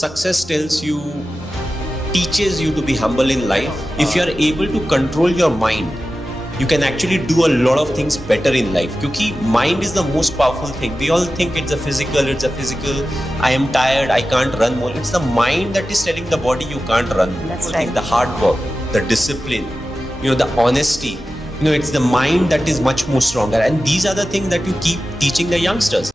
success tells you, teaches you to be humble in life. If you are able to control your mind, you can actually do a lot of things better in life. Because mind is the most powerful thing. We all think it's a physical, I am tired, I can't run more. It's the mind that is telling the body you can't run. That's right. The hard work, the discipline, the honesty. It's the mind that is much more stronger. And these are the things that you keep teaching the youngsters.